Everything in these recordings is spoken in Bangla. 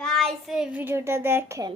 গাইস এই ভিডিওটা দেখেন।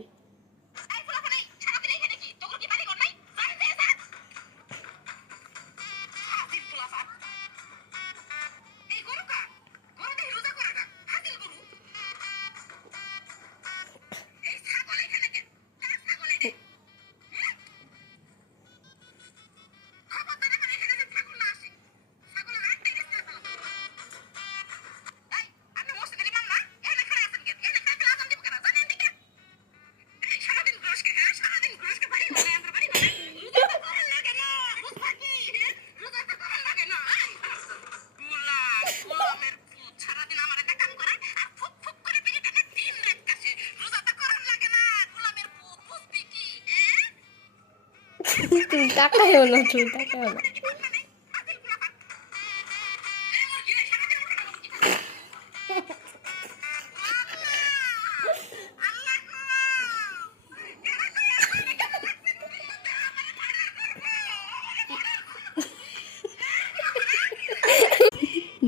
তুমি তাকাইও না, তুমি তাকাইও না।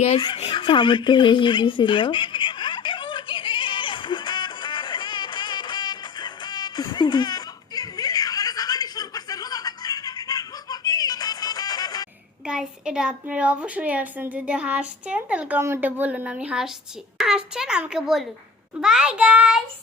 গ্যাস সামর্থ্য হেসে দিছিল। গাইস এটা আপনারা অবশ্যই হাসছেন, যদি হাসছেন তাহলে কমেন্টে বলুন আমি হাসছি। হাসছেন আমাকে বলুন। Bye guys.